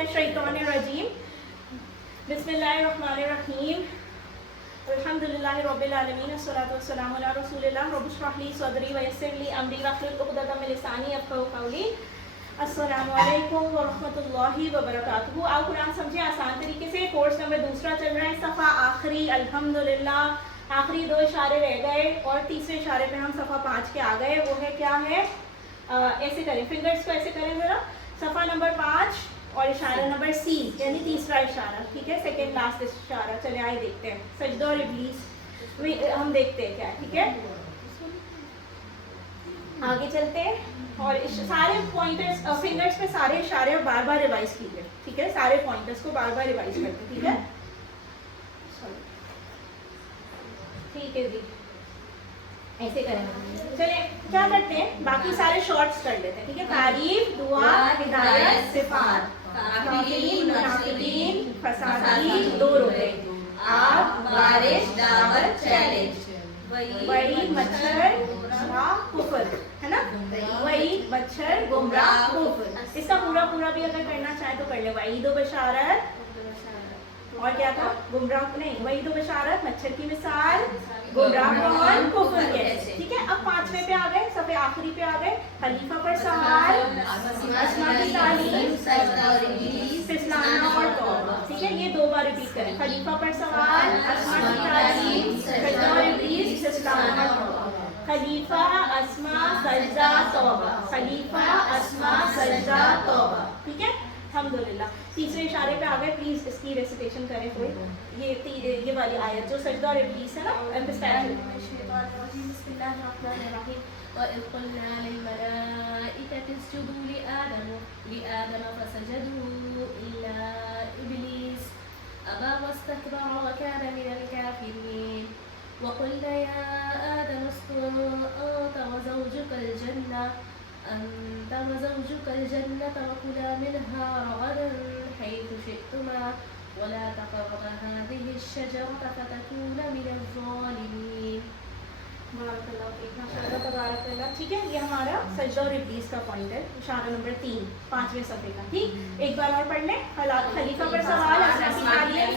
मिनश्शैतानिर्रजीम बिस्मिल्लाहिर्रहमानिर्रहीम अल्हम्दुलिल्लाहि रब्बिल आलमीन अस्सलातु वस्सलामु अला रसूलिल्लाह रब्बिश रह ली सदरी व यस्सिर ली अमरी वहलुल उक़दतम मिन लिसानी यफ़क़हू क़ौली। अस्सलामु अलैकुम व रहमतुल्लाहि व बरकातुहू। आओ कुरान समझे आसान तरीके से। कोर्स नंबर दूसरा चल रहा है, सफ़ा आखिरी अल्हम्दुलिल्लाह। आखिरी 2 इशारे रह गए और तीसरे इशारे पे हम सफ़ा 5 के आ गए। वो है क्या है, ऐसे करें, फिंगर्स को ऐसे करें ज़रा। सफ़ा नंबर 5 और इशारा नंबर सी यानी तीसरा इशारा, ठीक है, सेकेंड लास्ट इशारा। चले आए देखते हैं सजदा और इब्लीस हम देखते हैं क्या है, ठीक है। आगे चलते हैं और सारे पॉइंटर्स फिंगर्स पे सारे इशारे बार बार रिवाइज कीजिए, ठीक है। सारे पॉइंटर्स को बार बार रिवाइज करते, ठीक है, ठीक है जी, ऐसे करेंगे। चलिए क्या करते हैं, बाकी सारे शॉर्ट्स कर लेते हैं, ठीक है। तारीफ, दुआ, हिदायत, सिफात, मुनाफिकीन, फसादी, 2 रुपए, आग, बारिश, दावत, चैलेंज, वही मच्छर, कुफर, है ना। वही मच्छर, गुमराह, कुफर। इसका पूरा पूरा भी अगर करना चाहे तो कर ले। वईद व बशारत और क्या था, गुमराह नहीं, वईद व बशारत, मच्छर की मिसाल, गुमराह कौन, कुफर कैसे, ठीक है। अब 5वें पे आ गए, सफ़े आखिरी पे आ गए। खलीफा पर सवाल, अस्मा की तालीम, फिसलाना और तौबा, ठीक है। ये 2 बार रिपीट करें। खलीफा पर सवाल, अस्मा की तालीम, सजदा और इब्लीस, फिसलाना और तौबा। खलीफा, अस्मा, सजदा, तौबा, खलीफा, अस्मा, सजदा, तौबा, ठीक है। अल्हम्दुलिल्लाह। तीसरे इशारे पे आ गए। प्लीज इसकी रेसिटेशन करें कोई। ये वाली आयत जो सजदा और इब्लीस है ना, وإذ قلنا للملائكة اسجدوا لآدم فسجدوا إلا إبليس أبى واستكبر وكان من الكافرين وقلنا يا آدم اسكن أنت وزوجك الجنة وكلا منها رغدا حيث شئتما ولا تقربا هذه الشجرة فتكونا من الظالمين। ठीक है। ये हमारा सजदा और इब्लीस का पॉइंट है, इशारा नंबर 3 5वें सफ़े का, ठीक। एक बार और पढ़ लें। खलीफा पर सवाल,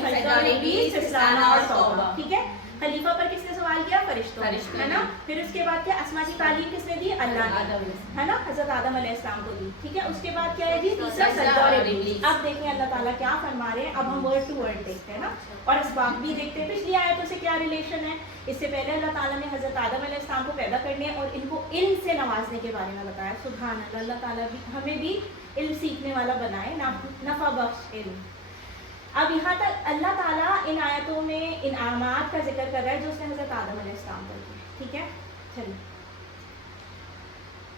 सजदा और इब्लीस, फिसलाना और तौबा, ठीक है। खलीफा पर किसने सवाल किया, फरिश्तों, है ना। फिर उसके बाद क्या, अस्मा की तालीम किसने दी, अल्लाह ने, है ना, हज़रत आदम अलैहिस्सलाम को दी, ठीक है। उसके बाद क्या है जी, तीसरा सजदा और इब्लीस। अब देखें अल्लाह ताला क्या फरमा रहे हैं। अब हम वर्ड टू वर्ड देखते हैं ना, और असबाब भी देखते हैं पिछली आयतों से क्या रिलेशन है। इससे पहले अल्लाह ताला ने हज़रत आदम अलैहिस्सलाम को पैदा करने और इनको इल्म से नवाजने के बारे में बताया। सुभान अल्लाह, अल्लाह ताला भी हमें भी इल्म सीखने वाला बनाए, नफ़ा बख्श इल्म। अब यहाँ तक अल्लाह ताला इन आयतों में इनामात का जिक्र कर रहा है जो उसने हज़रत आदम अलैहिस्सलाम पर किया, ठीक है। चलिए,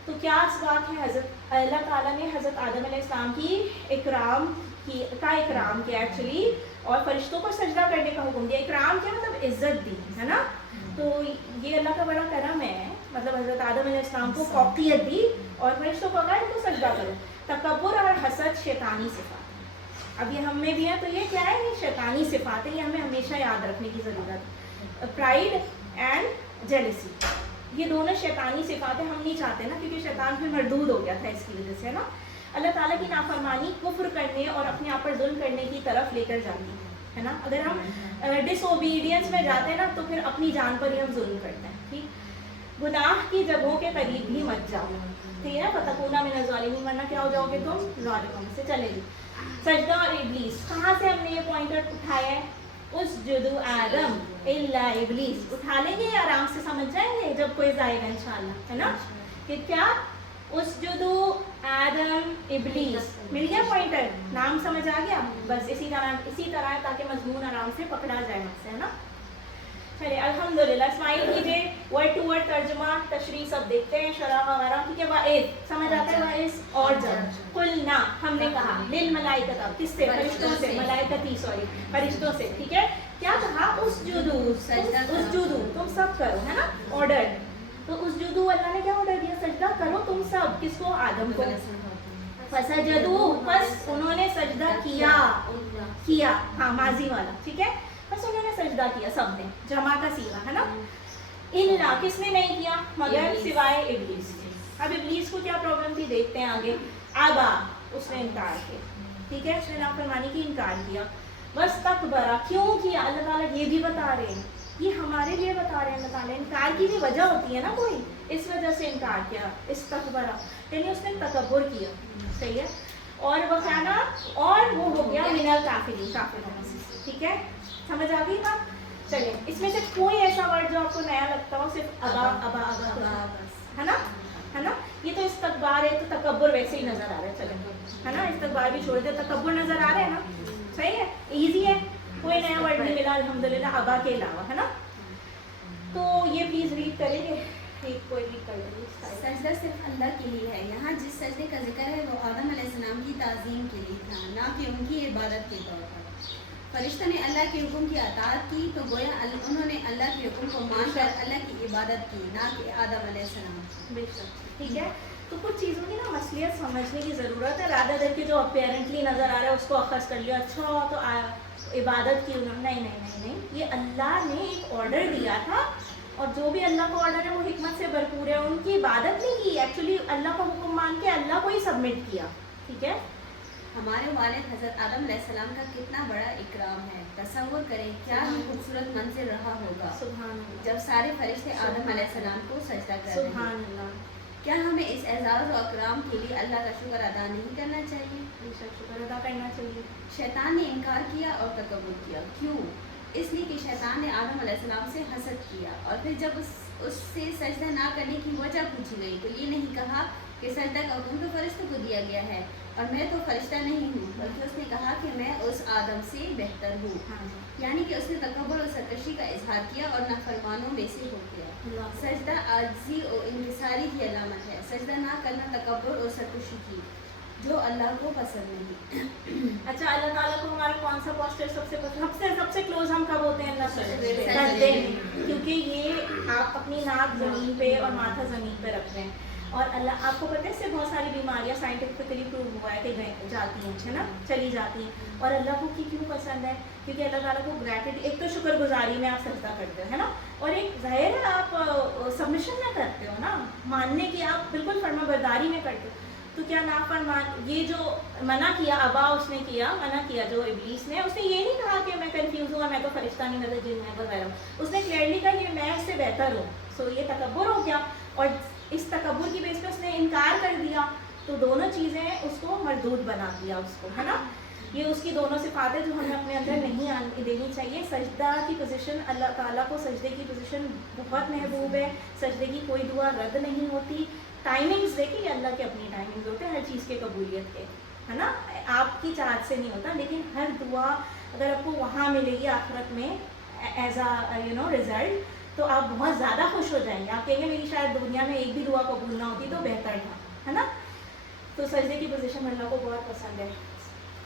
तो क्या बात है, हज़रत अल्लाह ताला ने हज़रत आदम अलैहिस्सलाम की इकराम किया एक्चुअली, और फरिश्तों को सजदा करने का हुक्म दिया। इकराम क्या मतलब, इज्जत दी, है ना। तो ये अल्लाह का बड़ा करम है, मतलब हज़रत आदम अलैहिस्सलाम को फौकियत दी और फरिश्तों को कहा इनको सजदा करो। तकब्बुर और हसद शैतानी सिफात, अब ये हम में भी है, तो ये क्या है, ये शैतानी सिफात है, ये हमें हमेशा याद रखने की ज़रूरत है। प्राइड एंड जेलसी, ये दोनों शैतानी सिफात है। हम नहीं चाहते ना, क्योंकि शैतान फिर मरदूद हो गया था इसकी वजह से, है ना। अल्लाह ताला की नाफरमानी कुफ्र करने और अपने आप पर जुल्म करने की तरफ लेकर जाती है ना। अगर हम डिसओबीडियंस में जाते हैं ना, तो फिर अपनी जान पर ही हम जुल्म करते हैं, ठीक। गुनाह की जगहों के करीब भी मत जाओ, ठीक है। फतकूना मिनज़ ज़ालिमीन, वरना क्या हो जाओगे तुम, ज़ालिमों से। चलेगी सजदा और इब्लीस, कहाँ से हमने ये पॉइंटर उठाया है, उसजुदू आदम इल्ला इब्लीस। उठा लेंगे, आराम से समझ जाएंगे जब कोई आएगा इंशाल्लाह, है ना। कि क्या, उसजुदू आदम इब्लीस, मिल गया पॉइंटर, नाम समझ आ गया। बस इसी तरह ताकि मजमून आराम से पकड़ा जाए हमसे, है ना। चलिए अल्हम्दुलिल्लाह, स्माइल कीजिए। वर्ड टू वर्ड तर्जुमा तशरीह सब देखते हैं, शरह वगैरह, ठीक है। वाइज समझ आता है, वाइज और जब कुलना हमने कहा, लिल मलाइकता किससे, फरिश्तों से, मलाइकती सॉरी फरिश्तों से, ठीक है। क्या कहा, उसजुदू तुम सब करो, है ना, ऑर्डर। तो उसजुदू अल्लाह ने क्या ऑर्डर दिया, सजदा करो तुम सब, किसको, आदम को। फसजदू, बस उन्होंने सजदा किया, हाँ माजी वाला, ठीक है। बस उन्होंने सजदा किया, सबने, जमा का सीगा, है ना। इल्ला किसने नहीं किया, मगर सिवाय इब्लीस। अब इब्लीस को क्या प्रॉब्लम थी, देखते हैं आगे। आबा, उसने इनकार किया, ठीक है, उसने नाफरमानी की, इनकार किया, वस्तकबरा, क्यों किया, अल्लाह ताला ये भी बता रहे हैं, ये हमारे लिए बता रहे हैं अल्लाह ताला, इनकार की भी वजह होती है ना कोई, इस वजह से इनकार किया, इस्तकबरा यानी उसने तकब्बुर किया, सही है, और वकाना, और वो हो गया मिनल काफिरीन, काफिरों में से, ठीक है, समझ आ गई बात। चलिए, इसमें से कोई ऐसा वर्ड जो आपको नया लगता हो, सिर्फ अबा अबा अबा है ना, है ना, ये तो इस्तकबार है, तो तकब्बुर वैसे ही नजर आ रहा है, चलें, है ना, इस्तकबार भी छोड़ दे, तकब्बुर नजर आ रहा है ना, सही है, इजी है, कोई नया वर्ड नहीं मिला अल्हम्दुलिल्लाह अबा के अलावा, है ना। तो ये प्लीज रीड करेंगे, एक कोई रीड कर लेंगे। सजदा सिर्फ अल्लाह के लिए है। यहाँ जिस सजदे का जिक्र है वो आदम अलैहिस्सलाम की ताज़ीम के लिए था, ना कि उनकी इबादत के तौर पर। फरिश्तों ने अल्लाह के हुक्म की अताअत की तो गोया उन्होंने अल्लाह के हुक्म को मानकर अल्लाह की इबादत की, ना कि आदम अलैहिस्सलाम। बेशक, ठीक है, तो कुछ चीज़ों की ना मसलियत समझने की ज़रूरत है, राधा दर के जो अपेरेंटली नज़र आ रहा है उसको अखज़ कर लिया, अच्छा तो इबादत की उन्होंने, नहीं नहीं नहीं नहीं, ये अल्लाह ने एक ऑर्डर दिया था, और जो भी अल्लाह का ऑर्डर है वो हिकमत से भरपूर है, उनकी इबादत नहीं की, एक्चुअली अल्लाह का हुक्म मान के अल्लाह को ही सबमिट किया, ठीक है। हमारे वालिद हज़रत आदम अलैहिस्सलाम का कितना बड़ा इकराम है, तसव्वुर करें क्या ही खूबसूरत मंज़िल रहा होगा सुभान अल्लाह, जब सारे फरिश्ते आदम अलैहिस्सलाम को सजदा कर रहे सुभान हैं। अल्लाह, क्या हमें इस एजाज़ और इकराम के लिए अल्लाह का शुक्र अदा नहीं करना चाहिए? बेशक शुक्र अदा करना चाहिए। शैतान ने इनकार किया और तकब्बुर किया, क्यों? इसलिए कि शैतान ने आदम अलैहिस्सलाम से हसद किया, और फिर जब उससे सजदा ना करने की वजह पूछी गई तो ये नहीं कहा कि सजदा का हुक्म तो फरिश्तों को दिया गया है और मैं तो फरिश्ता नहीं हूँ, बल्कि उसने कहा कि मैं उस आदम से बेहतर हूँ, हाँ जी, यानी कि उसने तकब्बुर और सरकशी का इजहार किया और नाफरमानों में से हो गया। सजदा आजिज़ी और इनकिसारी की अलामत है, सजदा ना करना तकब्बुर और सरकशी की, जो अल्लाह को पसंद नहीं। अच्छा, अल्लाह ताला को हमारा कौन सा पोस्चर सबसे पसंद, सबसे क्लोज हम कब होते हैं अल्लाह से? सजदे सजदे में, क्योंकि ये आप अपनी नाक ज़मीन पे और माथा ज़मीन पे रख रहे हैं, और अल्लाह, आपको पता है इससे बहुत सारी बीमारियां साइंटिफिकली प्रूव हुआ है कि जाती हैं, है ना, चली जाती हैं, और अल्लाह को क्यों पसंद है? क्योंकि अल्लाह ताला को ग्रैटिट्यूड, एक तो शुक्रगुजारी में आप सजदा करते हो, है ना, और एक ज़ाहिर है आप सबमिशन में करते हो ना, मानने की आप बिल्कुल फर्माबरदारी में करते हो। तो क्या नाफरमान, ये जो मना किया, अबा उसने किया, मना किया जो इब्लीस ने, उसने ये नहीं कहा कि मैं कंफ्यूज हुआ, मैं तो फरिश्ता नहीं, मैं तो जिन है वगैरह, उसने क्लियरली कहा कि मैं इससे बेहतर हूँ, सो ये तकब्बुर हो गया, और इस तकब्बुर की बेस पे उसने इनकार कर दिया, तो दोनों चीज़ें उसको मरदूद बना दिया उसको, है ना, ये उसकी दोनों सिफातें जो हमें अपने अंदर नहीं आने देनी चाहिए। सजदा की पोजीशन, अल्लाह ताला को सजदे की पोजीशन बहुत महबूब है, सजदे की कोई दुआ रद्द नहीं होती, टाइमिंग्स देखिए अल्लाह के अपनी टाइमिंग्स होते हैं हर चीज़ के कबूलियत के, है ना, आपकी चाहत से नहीं होता, लेकिन हर दुआ अगर आपको वहाँ मिलेगी आखिरत में एज आ रिजल्ट, तो आप बहुत ज़्यादा खुश हो जाएंगे, आप कहेंगे मेरी शायद दुनिया में एक भी दुआ कबूल ना होती तो बेहतर था, है ना। तो सजदे की पोजीशन अल्लाह को बहुत पसंद है,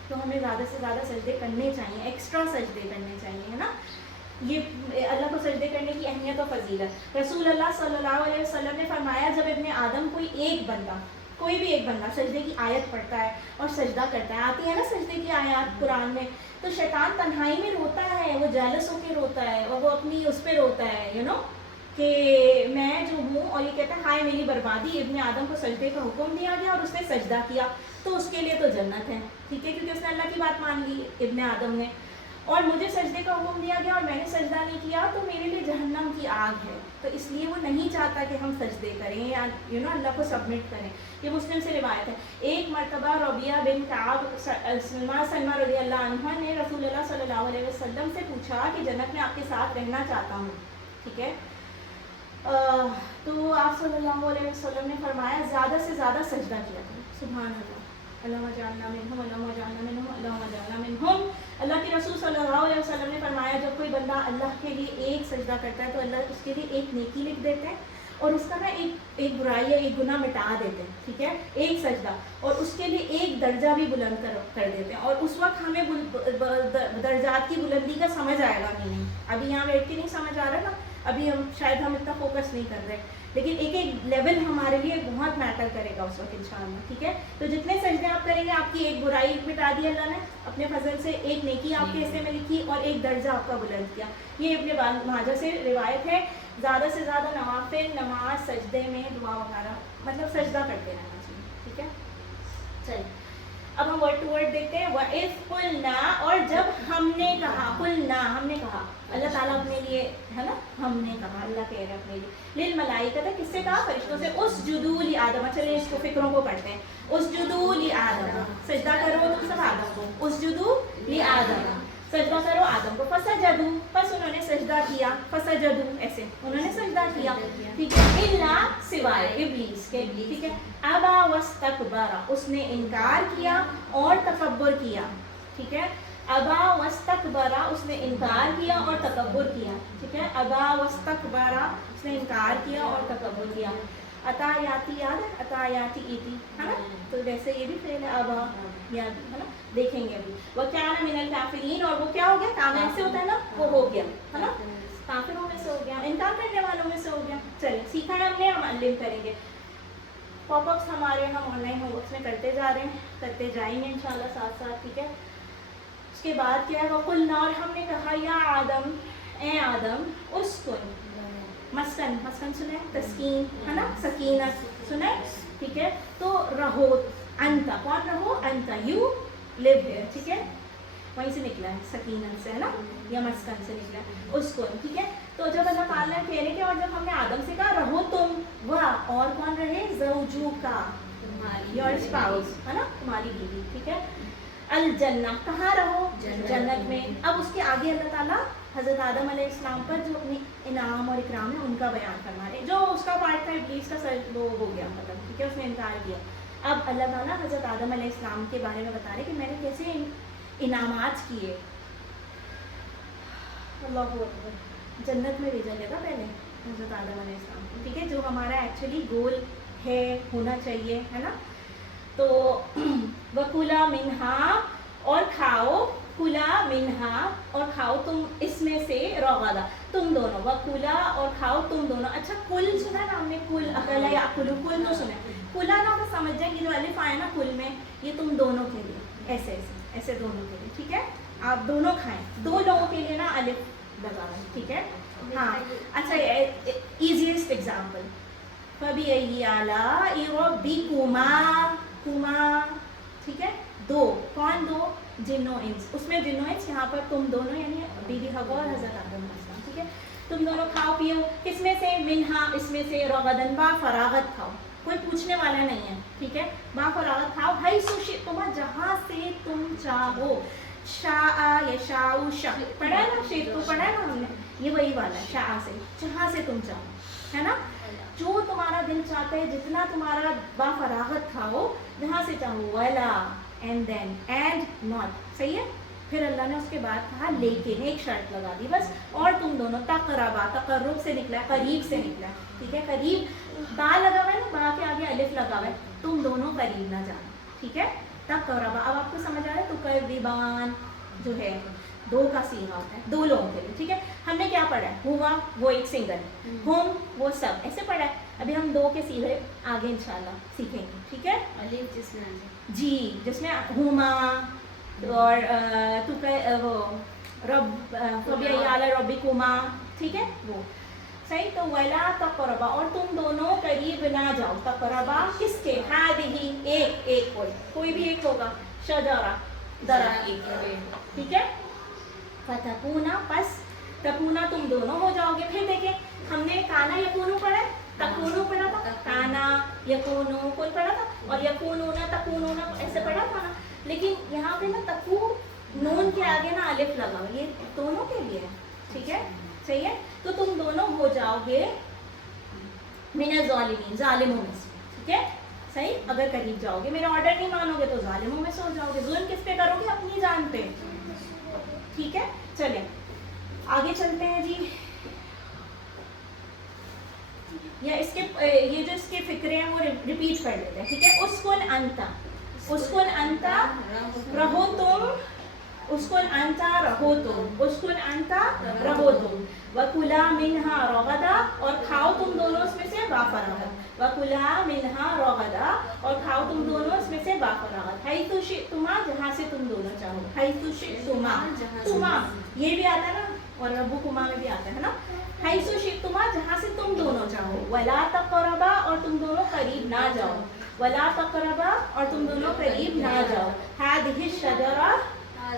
तो हमें ज़्यादा से ज़्यादा सजदे करने चाहिए, एक्स्ट्रा सजदे करने चाहिए, है ना। ये अल्लाह को सजदे करने की अहमियत और फजीलत, रसूल अल्लाह सल्लल्लाहु अलैहि वसल्लम ने फरमाया, जब इब्ने आदम कोई भी एक बंदा सजदे की आयत पढ़ता है और सजदा करता है, आती है ना सजदे की आयत कुरान में, तो शैतान तन्हाई में रोता है, वो जेलस होकर रोता है, और वो अपनी उस पर रोता है, यू नो, कि मैं जो हूँ, और ये कहता है हाय मेरी बर्बादी, इब्ने आदम को सजदे का हुक्म दिया गया और उसने सजदा किया, तो उसके लिए तो जन्नत है, ठीक है, क्योंकि उसने अल्लाह की बात मान ली इब्ने आदम ने, और मुझे सजदे का हुक्म दिया गया और मैंने सजदा नहीं किया, तो मेरे लिए जहन्नम की आग है, तो इसलिए वो नहीं चाहता कि हम सजदे करें या अल्लाह को सबमिट करें। ये मुस्लिम से रिवायत है। एक मरतबा रबिया बिन काब सलमा रज़ी अल्लाह अन्हा ने रसूलुल्लाह सल्लल्लाहु अलैहि वसल्लम से पूछा कि जन्नत में आपके साथ रहना चाहता हूँ, ठीक है, तो आप सल्लल्लाहु अलैहि वसल्लम ने फरमाया ज़्यादा से ज़्यादा सजदा किया करो, सुभान अल्लाह, अल्लाहुम्मा जअलना मिनहुम, अल्लाहुम्मा जअलना मिनहुम, अल्लाहुम्मा जअलना मिनहुम। अल्लाह के रसूल सल्लल्लाहु अलैहि वसल्लम ने फरमाया, जब कोई बंदा अल्लाह के लिए एक सजदा करता है तो अल्लाह उसके लिए एक नेकी लिख देते हैं, और उसका ना एक बुराई या एक गुनाह मिटा देते हैं, ठीक है, एक सजदा, और उसके लिए एक दर्जा भी बुलंद कर देते हैं, और उस वक्त हमें दर्जात की बुलंदी का समझ आएगा नहीं, अभी यहाँ बैठ के नहीं समझ आ रहा ना, अभी शायद हम इतना फोकस नहीं कर रहे, लेकिन एक एक लेवल हमारे लिए बहुत मैटर करेगा उस वक्त इंशाअल्लाह, ठीक है। तो जितने सजदे आप करेंगे, आपकी एक बुराई मिटा दी अल्लाह ने अपने फजल से, एक नेकी आपके हिस्से में लिखी, और एक दर्जा आपका बुलंद किया। ये इब्ने माजा से रिवायत है। ज़्यादा से ज़्यादा नवाफिल नमाज सजदे में दुआ वगैरह, मतलब सजदा करते रहना चाहिए, ठीक है। चलिए اب ہم ورڈ ٹو ورڈ دیکھتے ہیں. وَإِذْ قُلْنَا, اور جب ہم نے کہا, قُلْنَا ہم نے کہا, اللہ تعالیٰ اپنے لیے ہے نا, ہم نے کہا, اللہ کہہ رہے ہیں اپنے لیے, لِلْمَلَائِكَةِ کس سے کہا, فرشتوں سے, اسجدوا لِآدم. چلیں اس کو فکروں کو پڑھتے ہیں. اسجدوا لِآدم, سجدہ کرو تم سب آدم کو, اسجدوا لِآدم, سجدہ کرو آدم کو. فسجدوا, پس انہوں نے سجدہ کیا, فسجدوا ایسے انہوں نے سجدہ کیا, ٹھیک ہے, الا سوائے ابلیس کے, ٹھیک ہے, ابا واستکبر, اس نے انکار کیا اور تکبر کیا, ٹھیک ہے, ابا واستکبر, اس نے انکار کیا اور تکبر کیا, ٹھیک ہے, ابا واستکبر, اس نے انکار کیا اور تکبر کیا. عطایاتی یاد ہے, عطایاتی ایتی ہے نا, تو ویسے یہ بھی فعل ہے, ابا یاد ہے نا, دیکھیں گے ابھی. وَكَانَ مِنَ الْكَافِرِينَ, اور وہ کیا ہو گیا, کام ایسے ہوتا ہے نا, وہ ہو گیا ہے نا, کافروں میں سے ہو گیا, انکار کرنے والوں میں سے ہو گیا. چلیں سیکھا ہے ہم نے, ہم علم کریں گے. پاپ اپس ہمارے ہم آن لائن ہوم ورکس میں کرتے جا رہے ہیں, کرتے جائیں گے انشاءاللہ ساتھ ساتھ, ٹھیک ہے. اس کے بعد کیا ہے, وَقُلْنَا, اور ہم نے کہا, یا آدم, اے آدم, اسکن, مسکن, مسکن سنیں, تسکین ہے نا, سکینت سنیں, ٹھیک ہے, تو رہو, انتا, کون رہو, انتا, یو لیو ہیئر, ٹھیک ہے, وہیں سے نکلا ہے سکینت سے ہے نا, یا مسکن سے نکلا ہے, اسکن, ٹھیک ہے. تو جب اللہ تعالیٰ کہہ رہے کہ, اور جب ہم نے آدم سے کہا رہو تم, وہ اور کون رہے, زوجو کا, یور اسپاؤس ہے نا, تمہاری بیوی, ٹھیک ہے. الجنہ, کہاں رہو, جنت میں. اب اس کے آگے اللہ تعالیٰ حضرت آدم علیہ السلام پر جو اپنی انعام اور اکرام ہے ان کا بیان فرما رہے, جو اس کا پارٹ تھا ابلیس کا, سر وہ ہو گیا ختم, ٹھیک ہے, اس نے انکار کیا. اب اللہ تعالیٰ حضرت آدم علیہ السلام کے بارے میں بتا رہے کہ میں نے کیسے انعامات کیے. اللہ اکبر, جنت میں بھیجا گیا تھا پہلے حضرت آدم علیہ السلام کو, ٹھیک ہے, جو ہمارا ایکچولی گول ہے, ہونا چاہیے ہے نا. تو وَكُلَا مِنْهَا, اور کھاؤ, کُلا منہا, اور کھاؤ تم اس میں سے, رغدا, تم دونوں, وَكُلَا, اور کھاؤ تم دونوں. اچھا کل سنا نا ہم نے, کل, اکلا یا کلو, کل تو سنا, کلا نا تو سمجھ جائیں گے, جو الف آئے نا کل میں, یہ تم دونوں کے لیے, ایسے ایسے ایسے دونوں کے لیے, ٹھیک ہے, آپ دونوں کھائیں, دو لوگوں کے لیے نا الف لگا رہے ہیں, ٹھیک ہے. ہاں اچھا, ایزیسٹ ایگزامپل, فَبِأَيِّ آلَاءِ رَبِّكُمَا, کما, ٹھیک ہے, دو, کون دو, جن و انس, اس میں جن و انس, یہاں پر تم دونوں یعنی بی بی حوا اور حضرت آدم علیہ السلام, ٹھیک ہے, تم دونوں کھاؤ پیو, کس میں سے, منہا, اس میں سے, رغدن, با فراغت کھاؤ, کوئی پوچھنے والا نہیں ہے, ٹھیک ہے, با فراغت کھاؤ, حیث شئتم, جہاں سے تم چاہو, شاء یشاء, شاء پڑھا ہے نا, شیخ تو پڑھا ہے نا ہم نے, یہ وہی والا ہے, شاء سے, جہاں سے تم چاہو, ہے نا, جو تمہارا دل چاہتا ہے, جتنا تمہارا با فراغت کھاؤ, جہاں سے چاہو, ولا, اینڈ دین, اینڈ ناٹ, صحیح ہے. پھر اللہ نے اس کے بعد کہا لیکن, ایک شرط لگا دی بس, اور تم دونوں, تقربا, تقرب سے نکلا ہے, قریب سے نکلا ہے, ٹھیک ہے, قریب, با لگا ہوا ہے نا, با کے آگے الف لگا ہوا ہے, تم دونوں قریب نہ جانا, ٹھیک ہے, تقربا. اب آپ کو سمجھ آ رہا ہے, تقربان جو ہے دو کا صیغہ ہوتا ہے, دو لوگوں کے لیے, ٹھیک ہے. ہم نے کیا پڑھا ہے, ہوا وہ ایک سنگل, ہم وہ سب, ایسے پڑھا ہے. ابھی ہم دو کے صیغے آگے انشاءاللہ سیکھیں گے, ٹھیک ہے. الف جس میں جی, جس میں ہما, اور تو وہ رب, فَبِأَيِّ آلَاءِ رَبِّكُمَا, ٹھیک ہے, وہ صحیح. تو وَلَا تَقْرَبَا, اور تم دونوں قریب نہ جاؤ, تقربا کس کے, ہذہ, ایک, ایک کوئی بھی ایک ہوگا, شجرہ, درخت ایک, ٹھیک ہے. فتکونا, پس تکونا, تم دونوں ہو جاؤ گے. پھر دیکھیں ہم نے کانا یکونو پڑھا, تکونو پڑھا تھا, کانا یکونو کون پڑھا تھا, اور یکونونا, تکونونا ایسے پڑھا تھا نا. لیکن یہاں پہ نا تکو, نون کے آگے نا الف لگا, یہ دونوں کے لیے ہے, ٹھیک ہے, صحیح ہے. تو تم دونوں ہو جاؤ گے من الظالمین, ظالموں میں سے, ٹھیک ہے, صحیح. اگر قریب جاؤ گے, میرا آرڈر نہیں مانو گے تو ظالموں میں سے ہو جاؤ گے. ظلم کس پہ کرو گے, اپنی جان پہ, ٹھیک ہے. چلیں آگے چلتے ہیں جی, یا اس کے یہ جو اس کے فکرے ہیں وہ ریپیٹ کر لیتے ہیں, ٹھیک ہے. اسکن انتا, اسکن انتا, رہو تم, اسکن انتا, رہو تم, اسکن انتا, رہو تم. وَكُلَا مِنْهَا رَغَدًا, اور کھاؤ تم دونوں اس میں سے با فراغت. وَكُلَا مِنْهَا رَغَدًا, اور کھاؤ تم دونوں اس میں سے با فراغت. حَيْثُ شِئْتُمَا, جہاں سے تم دونوں چاہو, حَيْثُ شِئْتُمَا, تما یہ بھی آتا ہے نا, اور ربکما میں بھی آتا ہے نا. حَيْثُ شِئْتُمَا, جہاں سے تم دونوں چاہو. وَلَا تَقْرَبَا, اور تم دونوں قریب نہ جاؤ. वला तक़रबा, और तुम दोनों करीब ना जाओ, हादिहि शजरा,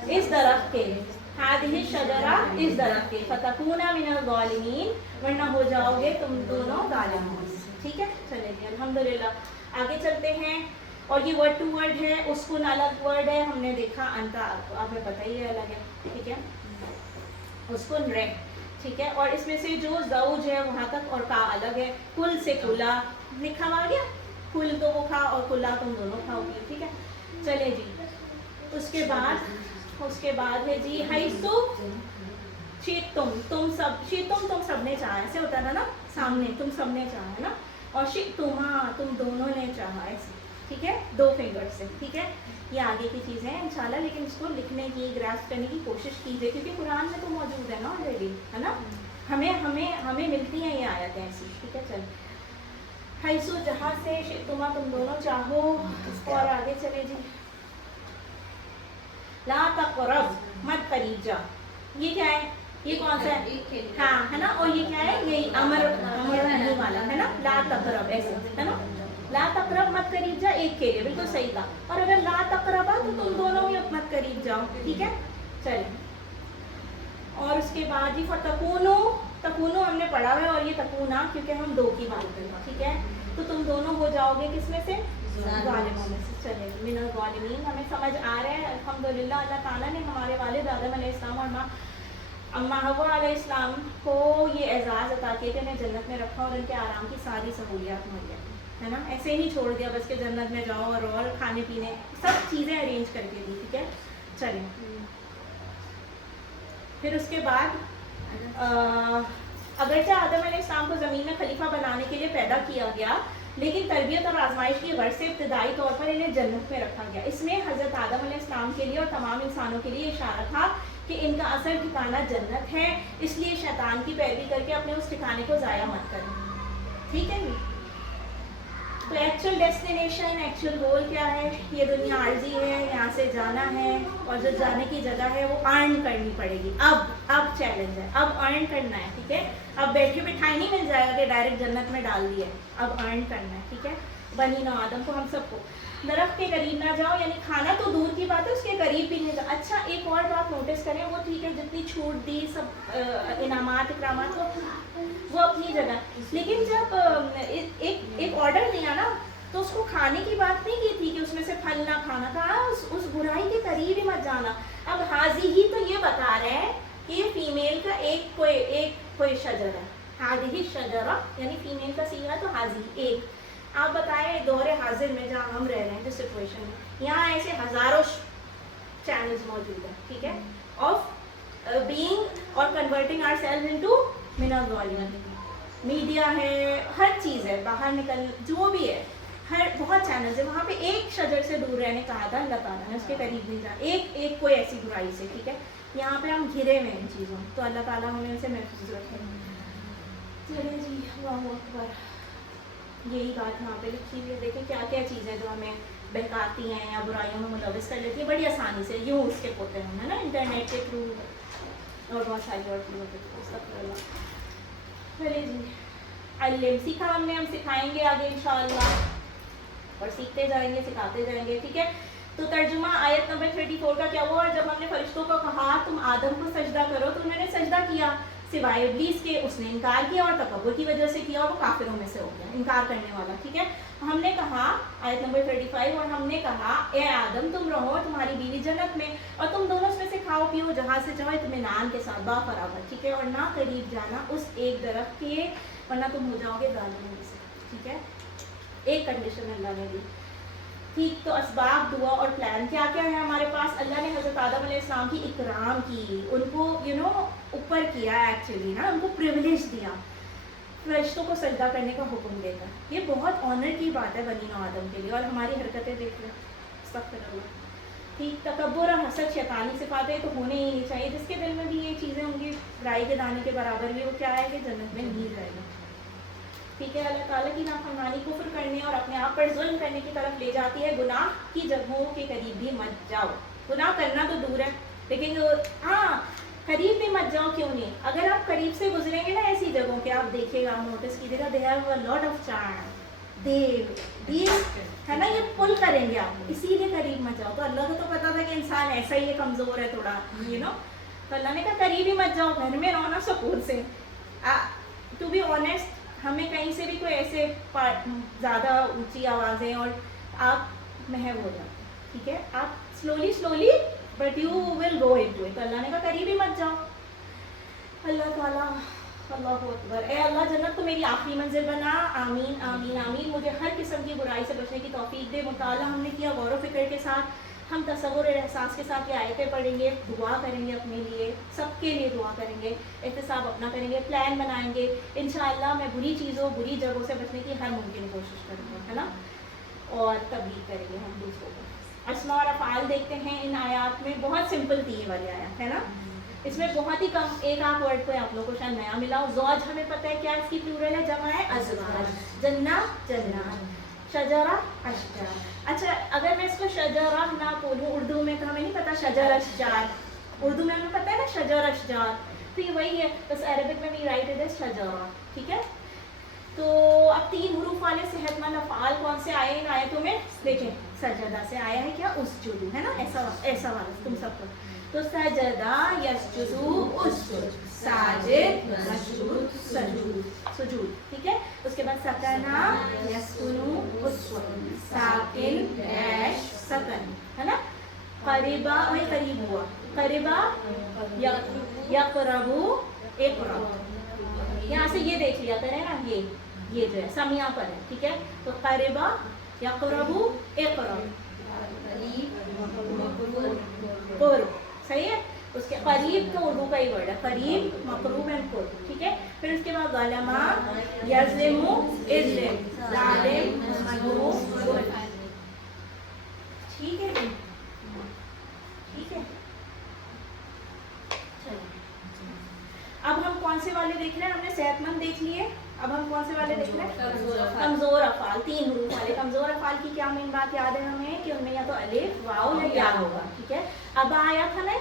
इस दरख्त के, हादिहि शजरा, इस दरख्त के, फतकूना मिनल ज़ालिमीन, वरना हो जाओगे तुम दोनों ज़ालिमों से। ठीक है, चलिए अल्हम्दुलिल्लाह आगे चलते हैं। और ये वर्ड टू वर्ड है, उसकुन अलग वर्ड है, हमने देखा अंता, तो आपको पता ही है अलग है। ठीक है, उसकुन रह, ठीक है। और इसमें से जो ज़ौज है वहाँ तक और का अलग है, कुल से कुला लिखा आ गया, कुल तो वो खा और कुला तुम दोनों खाओगे। ठीक है, चले जी। उसके बाद है जी हैसु शितुम, तुम सबने चाहा, ऐसे होता है ना, सामने तुम सबने चाहा है ना, और शितुमा तुम दोनों ने चाहा, ऐसे। ठीक है, 2 फिंगर से। ठीक है, ये आगे की चीज़ है इंशाल्लाह, लेकिन इसको लिखने की, ग्रास्प करने की कोशिश कीजिए, क्योंकि कुरान में तो मौजूद है ना ऑलरेडी, है ना, हमें मिलती हैं ये आयतें ऐसी। ठीक है, चल हैसु जहाँ से शितुमा तुम दोनों चाहो। और आगे चले जी, ला तक़रब, मत करीब जा, ये क्या है, ये कौन सा है, हाँ है ना, और ये क्या है, ये अमर नहीं वाला है ना, ला तक़रब, ऐसे है ना, ला तक़रब मत करीब जा, एक के लिए बिल्कुल सही था। और अगर ला तक़रबा तो तुम दोनों ही मत करीब जाओ। ठीक है, चलिए। और उसके बाद ही फतकूनु, तकूनु हमने पढ़ा है, और ये तकूना क्योंकि हम 2 की बात करें। ठीक है, तो तुम दोनों हो जाओगे किसमें से, ज़ालिमों में से। चलिए, मिनल ज़ालिमीन हमें समझ आ रहा है अल्हम्दुलिल्लाह। अल्लाह ताला ने हमारे वालिद आदम अलैहिस्सलाम और माँ अम्मा हव्वा अलैहिस्सलाम को ये एजाज़ अता किया कि उन्हें जन्नत में रखा और उनके आराम की सारी सहूलियात मुहैया, है ना, ऐसे ही छोड़ दिया बस कि जन्नत में जाओ और खाने पीने सब चीज़ें अरेंज करके दी। ठीक है, चलिए। फिर उसके बाद अगरचे आदम अलैहिस्सलाम को ज़मीन में खलीफा बनाने के लिए पैदा किया गया, लेकिन तरबियत और आजमाइश की गर्ज से इब्तदाई तौर पर इन्हें जन्नत में रखा गया। इसमें हज़रत आदम अलैहिस्सलाम के लिए और तमाम इंसानों के लिए इशारा था कि इनका असल ठिकाना जन्नत है, इसलिए शैतान की पैरवी करके अपने उस ठिकाने को ज़ाया मत करें। ठीक है जी। तो एक्चुअल डेस्टिनेशन, एक्चुअल गोल क्या है, ये दुनिया आर्जी है, यहाँ से जाना है, और जो जाने की जगह है वो अर्न करनी पड़ेगी। अब चैलेंज है, अब अर्न करना है। ठीक है, अब बैठे बिठाई नहीं मिल जाएगा कि डायरेक्ट जन्नत में डाल दिए, अब अर्न करना है। ठीक है, बनी नौ आदम को, हम सबको। दरख्त के करीब ना जाओ, यानी खाना तो दूर की बात है, उसके करीब भी नहीं जाओ। अच्छा, एक और बात नोटिस करें, वो ठीक है जितनी छूट दी, सब इनामात इकरामात वो अपनी जगह, लेकिन जब एक ऑर्डर दिया ना, तो उसको खाने की बात नहीं की थी कि उसमें से फल ना खाना था, उस बुराई के करीब ही मत जाना। अब हाजी ही तो ये बता रहे हैं कि फीमेल का कोई शजर है, हाजी शजरा, यानी फीमेल का सीगा तो हाजी एक। आप बताएं दौरे हाजिर में जहाँ हम रह रहे हैं, जिस सिचुएशन में, यहाँ ऐसे हज़ारों चैनल्स मौजूद हैं। ठीक है, ऑफ बीइंग और कन्वर्टिंग आवरसेल्व्स इनटू मिनल ज़ालिमीन, मीडिया है, हर चीज़ है, बाहर निकल जो भी है, हर बहुत चैनल्स है। वहाँ पे एक शजर से दूर रहने कहा था अल्लाह ताला ने, उसके करीब नहीं जा, एक कोई ऐसी बुराई से। ठीक है, यहाँ पे हम घिरे हुए इन चीज़ों, तो अल्लाह ताला हमें उनसे महफूज रखे। चलिए जी, अल्लाहु अकबर। यही बात यहाँ पे लिखी हुई है, देखें क्या क्या चीज़ें जो हमें बहकाती हैं या बुराइयों में मुलविस कर लेती है बड़ी आसानी से, यूँ उसके पोते हैं, है ना, इंटरनेट के थ्रू और बहुत सारी और चीज़ों के थ्रू। चलिए जी, अल्लेम सीखा हमने, हम सिखाएंगे आगे इंशाअल्लाह, और सीखते जाएंगे, सिखाते जाएंगे। ठीक है, तो तर्जुमा आयत नंबर 34 का क्या हुआ, और जब हमने फरिश्तों को कहा तुम आदम को सजदा करो, तो उन्होंने सजदा किया सिवाय इब्लीस के, उसने इनकार किया और तकब्बुर की वजह से किया, और वो काफिरों में से हो गया, इनकार करने वाला। ठीक है, हमने कहा आयत नंबर 35, और हमने कहा ए आदम तुम रहो तुम्हारी बीवी जन्नत में, और तुम दोनों उसमें से खाओ पियो जहाँ से चाहो इत्मीनान के साथ, बाफराबर। ठीक है, और ना करीब जाना उस एक दरख्त के, वरना तुम हो जाओगे जालिमों में से। ठीक है, एक कंडीशन अल्लाह ने दी। ठीक, तो असबाब, दुआ और प्लान क्या क्या है हमारे पास। अल्लाह ने हज़रत आदम अलैहिस्सलाम की इकराम की, उनको ऊपर किया, एक्चुअली ना उनको प्रिविलेज दिया, फरिश्तों को सजदा करने का हुक्म देकर। ये बहुत ऑनर की बात है बनी नौ आदम के लिए, और हमारी हरकतें देख लें, अस्तगफिरुल्लाह। ठीक, तकब्बुर और हसद शैतानी सिफातें तो होने ही नहीं चाहिए। जिसके दिल में भी ये चीज़ें होंगी राई के दाने के बराबर भी, वो क्या है कि जन्नत में नहीं जाएगा। ठीक है, अल्लाह ताला की नाफरमानी कुफ्र करने और अपने आप पर जुल्म करने की तरफ ले जाती है। गुनाह की जगहों के करीब भी मत जाओ, गुनाह करना तो दूर है, लेकिन हाँ करीब भी मत जाओ। क्यों नहीं, अगर आप करीब से गुजरेंगे ना ऐसी जगहों के, आप देखिएगा, नोटिस कीजिएगा, they have a lot of charm, they ये है ना, ये पुल करेंगे आपको, इसीलिए करीब मत जाओ। तो अल्लाह को तो पता था कि इंसान ऐसा ही है, कमज़ोर है थोड़ा, यू नो, तो अल्लाह ने कहा करीब ही मत जाओ, घर में रहो ना सुकून से। टू बी ऑनेस्ट, हमें कहीं से भी कोई ऐसे ज़्यादा ऊंची आवाज़ें और आप महव हो जाते, ठीक है, आप slowly slowly but you will go into it. तो अल्लाह ने कहा करीब ही मत जाओ। अल्लाह ताला, अल्लाह अकबर, ए अल्लाह जन्नत को मेरी आखिरी मंजिल बना, आमीन आमीन आमीन। मुझे हर किस्म की बुराई से बचने की तौफीक दे। मुताला हमने किया गौर व फिक्र के साथ, हम तसव्वुर और एहसास के साथ ये आयतें पढ़ेंगे, दुआ करेंगे अपने लिए, सबके लिए दुआ करेंगे, एहतिसाब अपना करेंगे, प्लान बनाएंगे। इंशाअल्लाह मैं बुरी चीज़ों, बुरी जगहों से बचने की हर मुमकिन कोशिश करूँगा, है ना, और तबलीग करेंगे हम दूसरों को। अस्मा और अफ़ाल देखते हैं इन आयात में, बहुत सिंपल थी ये वाली आयत, है ना, इसमें बहुत ही कम एक आध वर्ड कोई आप लोगों को शायद नया मिला हो। ज़ौज हमें पता है क्या इसकी प्लूरल है, जमा है अज़वाज, जन्ना जन्नात, शजरा अशजार। अच्छा, अगर मैं इसको शजरा ना बोलूँ उर्दू में तो हमें नहीं पता शजर अशजार, उर्दू में हमें पता है ना शजर अशजार, तो ये वही है, बस अरबिक में भी राइट इट इज शजरा, ठीक है। तो अब 3 हरूफ वाले सेहतमंद अफ़ाल कौन से आए इन आयतों में, देखें, सजदा से आया है क्या, उसजुदू, है ना, ऐसा वाला तुम सबको, तो सजदा यस्जुदू उसजुद, साजिद मसजूद सजूद, सुजूद, ठीक है। उसके बाद सकना यस्कुनु उसकुन, साकिन ऐश सकन, है ना। करीबा, वही करीब हुआ, करीबा यक़रबू इक़रब, यहाँ से ये देख लिया करें ना, ये जो है समिया पर है, ठीक है। तो करीबा यक़रबू इक़रब, कुर्ब, सही है। उसके करीब तो उर्दू का ही वर्ड है, करीब मकरूब एंड कुर्ब, ठीक है। फिर उसके बाद गलमा यज़लिमु इज़लिम, ज़ालिम मज़लूम, ठीक है, ठीक है। अब हम कौन से वाले देख रहे हैं, हमने सेहतमंद देख लिए, अब हम कौन से वाले देख रहे हैं, कमज़ोर अफ़ाल, 3 हरूफ वाले। कमज़ोर अफ़ाल की क्या मेन बात याद है हमें कि उनमें या तो अलिफ वाव या या होगा, ठीक है। अबा आया था ना,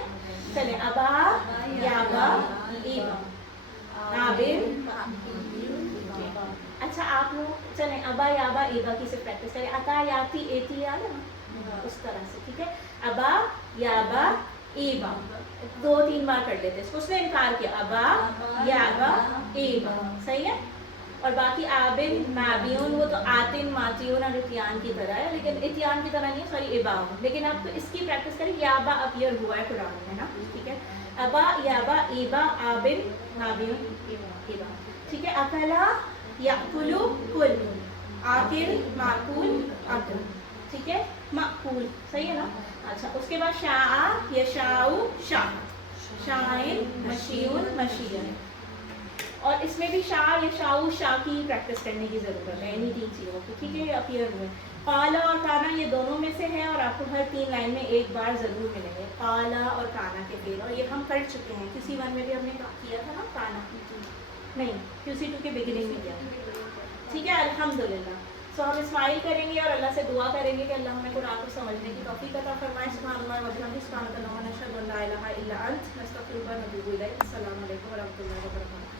चले, अबा याबा ईबा नाबिल। अच्छा आप लोग चलें, अबा याबा ईबा की से प्रैक्टिस करें, अता याती एती याद है ना, उस तरह से, ठीक है। अबा याबा ईबा 2-3 बार कर लेते हैं, उसने इनकार किया, अबा याबा ईबा, सही है। और बाकी आबिन माबियून वो तो आतिन मातियून और इतियान की तरह है, लेकिन इतियान की तरह नहीं, सॉरी इबा, लेकिन आप तो इसकी प्रैक्टिस करें, याबा अपीयर हुआ है कुरान में ना, ठीक है। अबा याबा ईबा आबिन माबियून इबा, ठीक है। अकला याकुलु कुल, आकिल माकुल अकल, ठीक है, मकूल, सही है ना। अच्छा, उसके बाद शाआ यशाउ शा, शाइन मशीउन मशीयन, और इसमें भी शाह यशाउ शाह की प्रैक्टिस करने की ज़रूरत है, इन्हीं 3 चीज़ों की, ठीक है। ये अपीयर हुए, काला और काना ये दोनों में से है, और आपको हर 3 लाइन में एक बार ज़रूर मिलेंगे काला और काना के फेल, और ये हम कर चुके हैं, QC1 में भी हमने किया था ना, काना नहीं QC2 के बिगिनिंग में किया, ठीक है। अल्हम्दुलिल्लाह। सो हम इस्माइल करेंगे और अल्लाह से दुआ करेंगे कि अल्लाह हमें कुरान को समझने की तौफीक अता फरमाए। सुभानअल्लाह व बिहम्दिही, सुब्हानअल्लाह व नशहदु अन ला इलाहा इल्ला अंत, नस्तगफिरुका व नतूबु इलैक। अस्सलामु अलैकुम व रहमतुल्लाहि व बरकातुहू।